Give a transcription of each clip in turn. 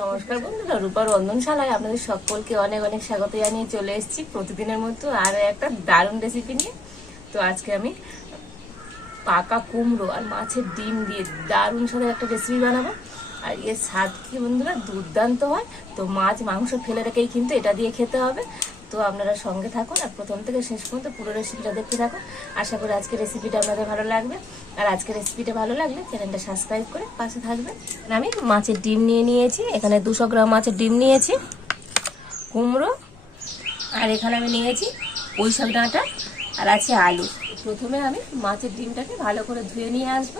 নমস্কার বন্ধুরা। রূপার রন্ধনশালায় আপনাদের সকলকে অনেক অনেক স্বাগত জানিয়ে চলে এসেছি প্রতিদিনের মতো আর একটা দারুণ রেসিপি নিয়ে। তো আজকে আমি পাকা কুমড়ো আর মাছের ডিম দিয়ে দারুণ সাথে একটা রেসিপি বানাবো। আর এর স্বাদ কি বন্ধুরা? দুর্দান্ত হয়। তো মাছ, মাংস ফেলে রেখেই কিন্তু এটা দিয়ে খেতে হবে। তো আপনারা সঙ্গে থাকুন আর প্রথম থেকে শেষ পর্যন্ত পুরো রেসিপিটা দেখতে থাকুন। আশা করি আজকে রেসিপিটা আপনাদের ভালো লাগবে। আর আজকের রেসিপিটা ভালো লাগলে চ্যানেলটা সাবস্ক্রাইব করে পাশে থাকবেন। আমি মাছের ডিম নিয়ে নিয়েছি। এখানে দুশো গ্রাম মাছের ডিম নিয়েছি, কুমড়ো, আর এখানে আমি নিয়েছি পুঁই শাক ডাঁটা। আর আছে আলু। প্রথমে আমি মাছের ডিমটাকে ভালো করে ধুয়ে নিয়ে আসব।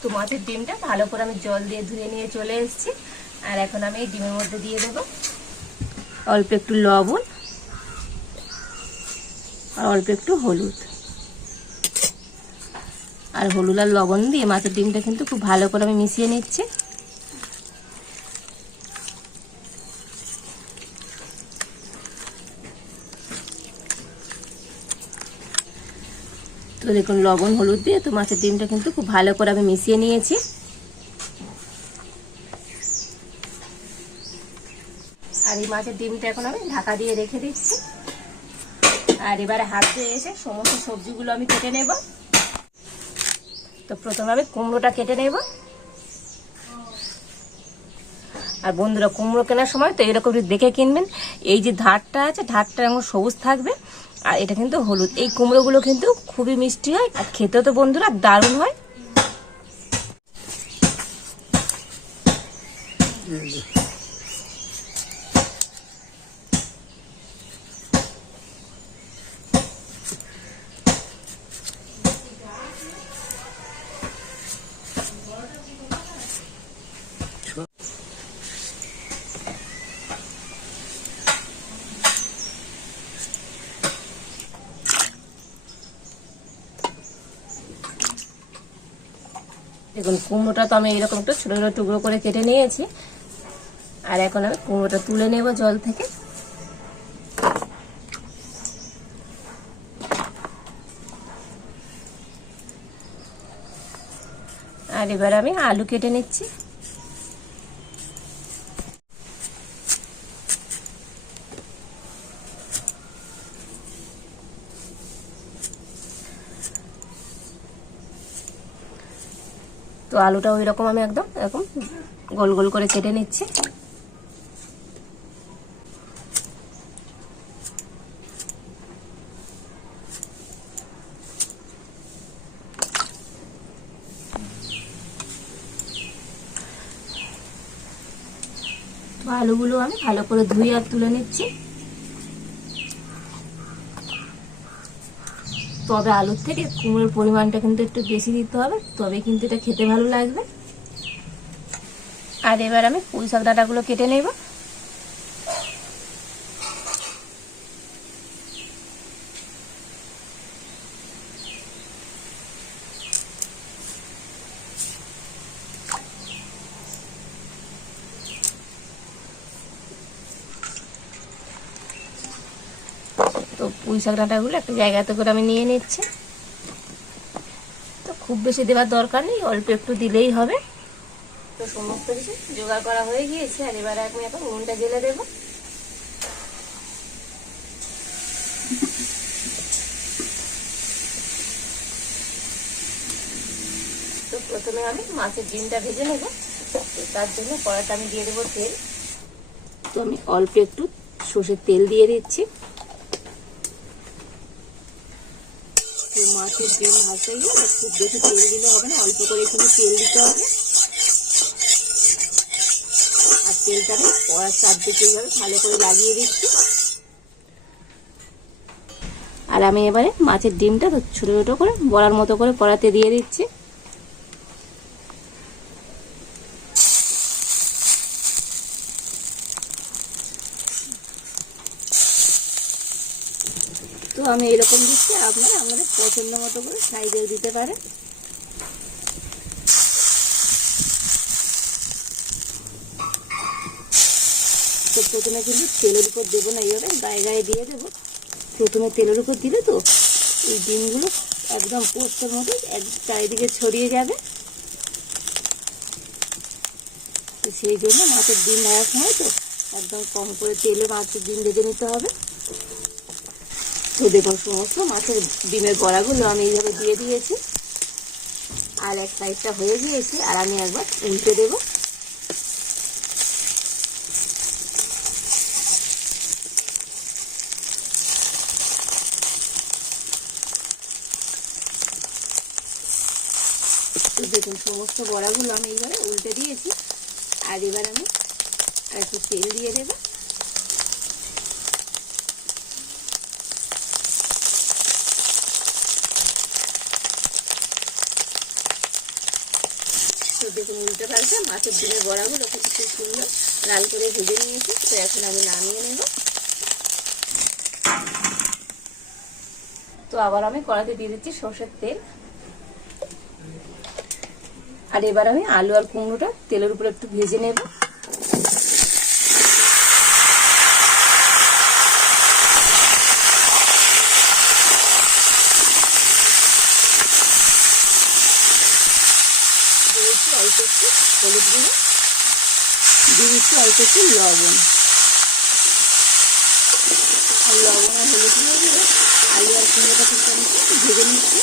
তো মাছের ডিমটা ভালো করে আমি জল দিয়ে ধুয়ে নিয়ে চলে এসেছি। আর এখন আমি এই ডিমের মধ্যে দিয়ে দেবো। অল্প একটু লবণ আর অল্প একটু হলুদ। আর হলুদ আর লবণ দিয়ে মাছের ডিমটা কিন্তু খুব ভালো করে আমি মিশিয়ে নিচ্ছি। তো দেখুন, লবণ, হলুদ দিয়ে তো মাছের ডিমটা কিন্তু খুব ভালো করে আমি মিশিয়ে নিয়েছি। আর এই মাছের ডিমটা এখন আমি ঢাকা দিয়ে রেখে দিচ্ছি। আর এবারে হাতে এসে সমস্ত সবজিগুলো আমি কেটে নেব। তো প্রথমে আমি কুমড়োটা কেটে নেব। আর বন্ধুরা, কুমড়ো কেনার সময় তো এরকম দেখে কিনবেন, এই যে ধারটা আছে ধারটা এমন সবুজ থাকবে। আর এটা কিন্তু হলুদ। এই কুমড়োগুলো কিন্তু খুবই মিষ্টি হয় আর খেতেও তো বন্ধুরা দারুণ হয়। দেখুন কুমড়োটা তো আমি এইরকম একটু ছোটো ছোটো টুকরো করে কেটে নিয়েছি। আর এখন আমি কুমড়োটা তুলে নেব জল থেকে। আর এবার আমি আলু কেটে নিচ্ছি। আলুটা ওই রকম আমি একদম এরকম গোল গোল করে কেটে নিচ্ছি। আলুগুলো আমি ভালো করে ধুয়ে আর তুলে নিচ্ছি। তবে আলুর থেকে কুমড়োর পরিমাণটা কিন্তু একটু বেশি দিতে হবে, তবে কিন্তু এটা খেতে ভালো লাগবে। আর এবার আমি পুঁই শাক ডাঁটাগুলো কেটে নেব। তো পুঁই শাক ডাঁটাগুলো একটা জায়গাতে করে আমি নিয়ে নিচ্ছি। তো খুব বেশি দেওয়ার দরকার নেই, অল্প একটু দিলেই হবে। তো সমস্ত কিছু জোগাড় করা হয়ে গিয়েছে, আর এবারে আমি এখন উনুনটা জেলে দেবো। তো প্রথমে আমি মাছের ডিমটা ভেজে নেব। তার জন্য কড়াটা আমি দিয়ে দেবো তেল। তো আমি অল্প একটু সর্ষের তেল দিয়ে দিচ্ছি তো মাছের ডিম ভাজতে গিয়ে খুব বেশি তেল দিলে হবে না, অল্প করে এখানে তেল দিতে হবে। আর তেলটা পড়ার চারদিকে এইভাবে ভালো করে লাগিয়ে দিচ্ছি। আর আমি এবারে মাছের ডিমটা ছোটো ছোটো করে, বড়ার মতো করে পড়াতে দিয়ে দিচ্ছি। তো আমি এরকম দিচ্ছি, আপনারা আমাদের পছন্দ মতো করে সাইজেও দিতে পারেন। তো প্রথমে কিন্তু তেলের উপর দেবো না, এইভাবে গায়ে গায়ে দিয়ে দেবো। প্রথমে তেলের উপর দিলে তো এই ডিমগুলো একদম পোস্তের মতো এক চারিদিকে ছড়িয়ে যাবে। তো সেই জন্য মাছের ডিম ভাজার সময় তো একদম কম করে তেলে মাছের ডিম ভেজে নিতে হবে। তো দেখুন সমস্ত মাছের ডিমের গড়াগুলো আমি এইভাবে দিয়ে দিয়েছি। আর এক সাইডটা হয়ে গিয়েছে, আর আমি একবার উল্টে দেবো। দেখুন, সমস্ত বড়াগুলো আমি এইবারে উল্টে দিয়েছি। আর এবার আমি আর একটু তেল দিয়ে দেবো। তো দেখুন উল্টে পাল্টে মাছের ডিমের বড়াগুলো খুব খুব সুন্দর লাল করে ভেজে নিয়েছি। তো এখন আমি নামিয়ে নেব। তো আবার আমি কড়াতে দিয়ে দিচ্ছি সর্ষের তেল। আর এবার আমি আলু আর কুমড়োটা তেলের উপরে একটু ভেজে নেব দিয়েছি অল্প একটু হলুদ গুঁড়ো একটু লবণ আর লবণ আর হলুদ দিয়ে আলু আর কুমড়োটা কিন্তু আমি ভেজে নিচ্ছি।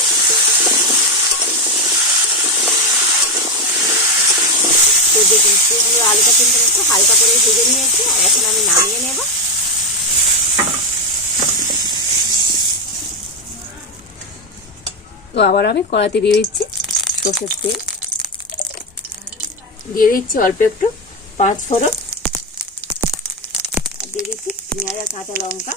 তো দেখুন কুমড়ো আলুটা কিন্তু একটু হালকা করে ভেজে নিয়েছি, আর এখন আমি নামিয়ে নেব। তো আবার আমি কড়াতে দিয়ে দিচ্ছি সর্ষের তেল। দিয়ে দিচ্ছি অল্প একটু পাঁচ ফোড়ন। দিয়ে দিচ্ছি পেঁয়াজ আর কাঁচা লঙ্কা।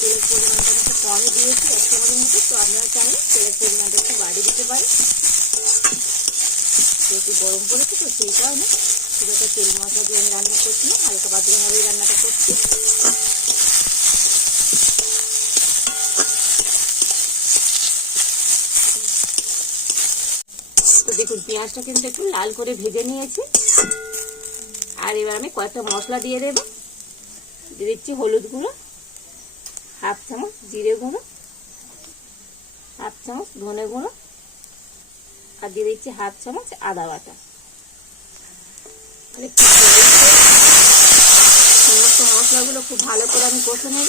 তেলের পরিমাণটা একটু কমই দিয়েছি, এক চামচের মতো, তো আপনারা চাইলে তেলের পরিমাণটা একটু বাড়িয়ে দিতে পারেন। যেহেতু গরম পড়েছে, তো সেই কারণে খুব একটা তেল মশলা দিয়ে আমি রান্না করছি না, হালকা পাতলাভাবেই রান্নাটা করছি তো দেখুন পেঁয়াজটা কিন্তু একটু লাল করে ভেজে নিয়েছি। আর এবার আমি কয়েকটা মশলা দিয়ে দেবো। দিয়ে দিচ্ছি হলুদ গুঁড়ো, হাফ চামচ জিরে গুঁড়ো, হাফ চামচ ধনে গুঁড়ো, আর দিয়ে দিচ্ছি হাফ চামচ আদা বাটা। সমস্ত মশলাগুলো খুব ভালো করে আমি কষে নেব।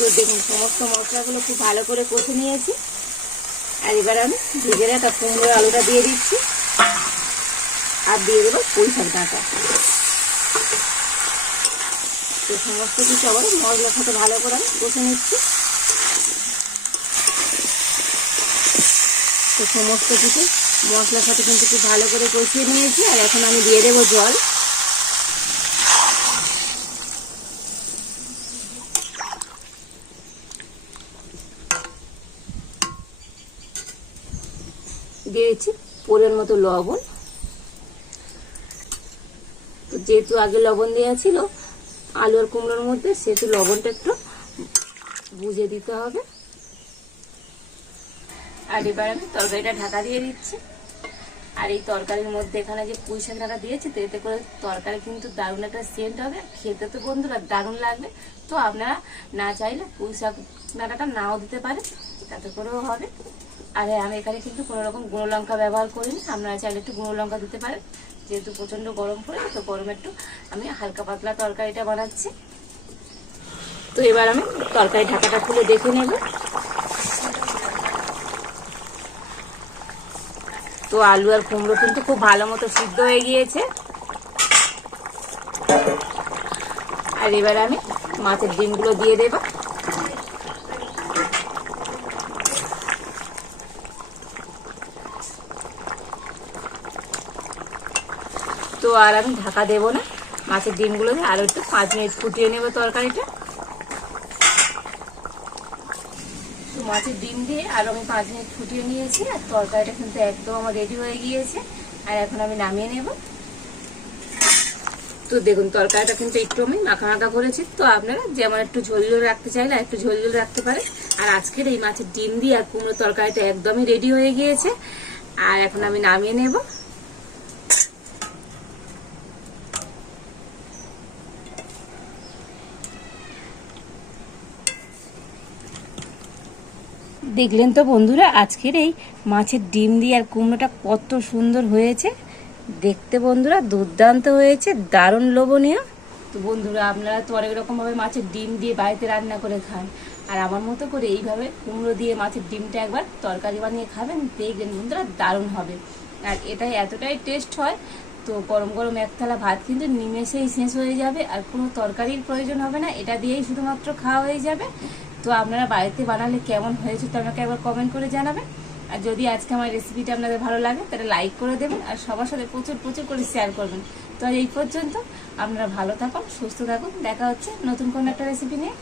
তো দেখুন, সমস্ত মশলাগুলো খুব ভালো করে কষে নিয়েছি। আর এবার আমি ভেজে রাখা কুমড়ো আলুটা দিয়ে দিচ্ছি। আর দিয়ে দেবো শাক ডাঁটা তো সমস্ত কিছু আবার মশলার সাথে ভালো করে আমি কষে নিচ্ছি। তো সমস্ত কিছু মশলার সাথে কিন্তু খুব ভালো করে কষিয়ে নিয়েছি। আর এখন আমি দিয়ে দেবো জল দিয়েছি পরের মতো লবণ। তো যেহেতু আগে লবণ দেওয়া ছিল আলু আর কুমড়োর মধ্যে সেহেতু লবণটা একটু বুঝে দিতে হবে। আর এবার আমি তরকারিটা ঢাকা দিয়ে দিচ্ছি। আর এই তরকারির মধ্যে এখানে যে পুঁই শাক ঢাকা দিয়েছি, তো এতে করে তরকারি কিন্তু দারুণ একটা সেন্ট হবে। খেতে তো বন্ধুরা দারুণ লাগবে। তো আপনারা না চাইলে পুঁই শাক ডাঁটাটা নাও দিতে পারেন, তাতে করেও হবে। আর আমি এখানে কিন্তু কোনো রকম গুঁড়ো লঙ্কা ব্যবহার করিনি। আপনারা চাইলে একটু গুঁড়ো লঙ্কা দিতে পারেন। যেহেতু প্রচণ্ড গরম পড়ে তো গরম একটু আমি হালকা পাতলা তরকারিটা বানাচ্ছি। তো এবার আমি তরকারি ঢাকাটা খুলে দেখে নেব। তো আলু আর কুমড়ো কিন্তু খুব ভালো মতো সিদ্ধ হয়ে গিয়েছে। আর এবার আমি মাছের ডিমগুলো দিয়ে দেবো। তো আর আমি ঢাকা দেবো না। মাছের ডিমগুলো দিয়ে আরও একটু পাঁচ মিনিট ফুটিয়ে নেব তরকারিটা। তো মাছের ডিম দিয়ে আরও আমি পাঁচ মিনিট ফুটিয়ে নিয়েছি, আর তরকারিটা কিন্তু একদম আমার রেডি হয়ে গিয়েছে। আর এখন আমি নামিয়ে নেব। তো দেখুন, তরকারিটা কিন্তু একটু আমি মাখা মাখা করেছি। তো আপনারা যেমন একটু ঝোল ঝোল রাখতে চাইলে একটু ঝোল ঝোল রাখতে পারেন। আর আজকের এই মাছের ডিম দিয়ে আর কুমড়ো তরকারিটা একদমই রেডি হয়ে গিয়েছে। আর এখন আমি নামিয়ে নেব। দেখলেন তো বন্ধুরা, আজকের এই মাছের ডিম দিয়ে আর কুমড়োটা কত সুন্দর হয়েছে। দেখতে বন্ধুরা, দুর্দান্ত হয়েছে, দারুণ লোভনীয়। তো বন্ধুরা, আপনারা তো অনেক রকমভাবে মাছের ডিম দিয়ে বাড়িতে রান্না করে খান। আর আমার মতো করে এইভাবে কুমড়ো দিয়ে মাছের ডিমটা একবার তরকারি বানিয়ে খাবেন, দেখবেন বন্ধুরা দারুণ হবে। আর এটাই এতটাই টেস্ট হয়, তো গরম গরম এক থালা ভাত কিন্তু নিমেষেই শেষ হয়ে যাবে, আর কোনো তরকারির প্রয়োজন হবে না। এটা দিয়েই শুধুমাত্র খাওয়া হয়ে যাবে। তো আপনারা বাড়িতে বানালে কেমন হয়েছে তো আমাকে একবার কমেন্ট করে জানাবেন। আর যদি আজকে আমার রেসিপিটা আপনাদের ভালো লাগে, তাহলে লাইক করে দেবেন আর সবার সাথে প্রচুর প্রচুর করে শেয়ার করবেন। তো এই পর্যন্ত, আপনারা ভালো থাকুন, সুস্থ থাকুন, দেখা হচ্ছে নতুন কোনো একটা রেসিপি নিয়ে।